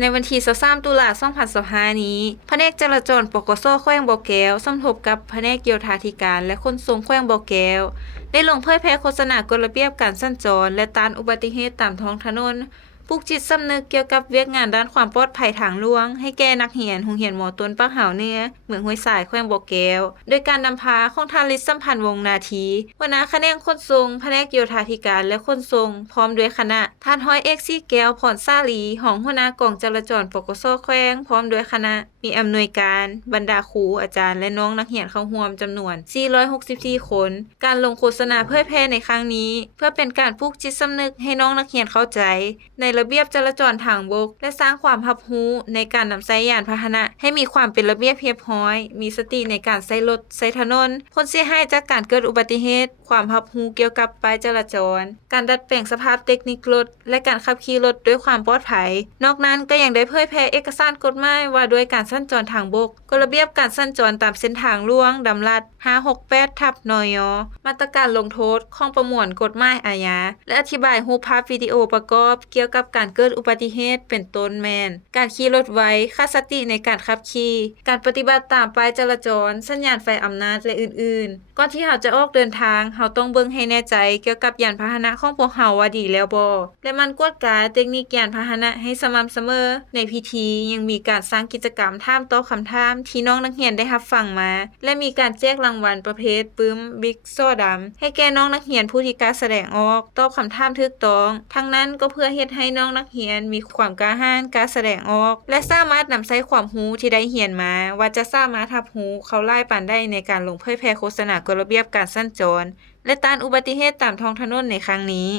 ในวันที่23ตุลา2025นี้แผนกจราจรปกส.แขวงบ่อแก้วสมทบกับแผนกโยธาธิการและขนส่งแขวงบ่อแก้วได้ลงเผยแพร่โฆษณากฎระเบียบการสัญจรและต้านอุบัติเหตุตามท้องถนนปลุกจิตสำนึกเกี่ยวกับเวียกงานด้านความปลอดภัยทางหลวงให้แก่นักเรียนโรงเรียนหมอต้นปักหาวเหนือเมืองห้วยสายแขวงบ่อแก้วโดยการนำพาของท่านฤทธิ์สัมพันธ์วงศ์นาทีหัวหน้าแผนกขนส่งแผนกโยธาธิการและขนส่งพร้อมด้วยคณะท่านร้อยเอกซี่แก้วพรซาลีรองหัวหน้ากองจราจรปกส.แขวงพร้อมด้วยคณะมีอำนวยการบรรดาครูอาจารย์และน้องนักเรียนเข้าร่วมจำนวน464คนการลงโฆษณาเผยแพร่ในครั้งนี้เพื่อเป็นการปลุกจิตสำนึกให้น้องนักเรียนเข้าใจในระเบียบจราจรทางบกและสร้างความรับรู้ในการนำใช้ยานพาหนะให้มีความเป็นระเบียบเรียบร้อยมีสติในการใช้รถใช้ถนนผลเสียหายจากการเกิดอุบัติเหตุความรับรู้เกี่ยวกับป้ายจราจรการดัดแปลงสภาพเทคนิครถและการขับขี่รถด้วยความปลอดภัยนอกนั้นก็ยังได้เผยแพร่เอกสารกฎหมายว่าด้วยการสัญจรทางบกกฎระเบียบการสัญจรตามเส้นทางหลวงดำรัส568/นย.มาตรการลงโทษของประมวลกฎหมายอาญาและอธิบายรูปภาพวิดีโอประกอบเกี่ยวกับการเกิดอุบัติเหตุเป็นต้นแม่นการขี่รถไวขาดสติในการขับขี่การปฏิบัติตามป้ายจราจรสัญญาณไฟอำนาจและอื่นๆก่อนที่เราจะออกเดินทางเราต้องเบิ่งให้แน่ใจเกี่ยวกับยานพาหนะของพวกเราว่าดีแล้วบ่และมันกวดกาเทคนิคยานพาหนะให้สม่ำเสมอในพิธียังมีการสร้างกิจกรรมถามตอบคำถามที่น้องนักเรียนได้รับฟังมาและมีการแจกรางวัลประเภทปึ้มบิ๊กโซดำให้แก่น้องนักเรียนผู้ที่กล้าแสดงออกตอบคำถามถูกต้องทั้งนั้นก็เพื่อเฮ็ดให้น้องนักเรียนมีความกล้าหาญกล้าแสดงออกและสามารถนำใช้ความรู้ที่ได้เรียนมาว่าจะสามารถรับรู้เข้าร่ายปานได้ในการลงเผยแพร่โฆษณากฎระเบียบการสัญจรและต้านอุบัติเหตุตามท้องถนนในครั้งนี้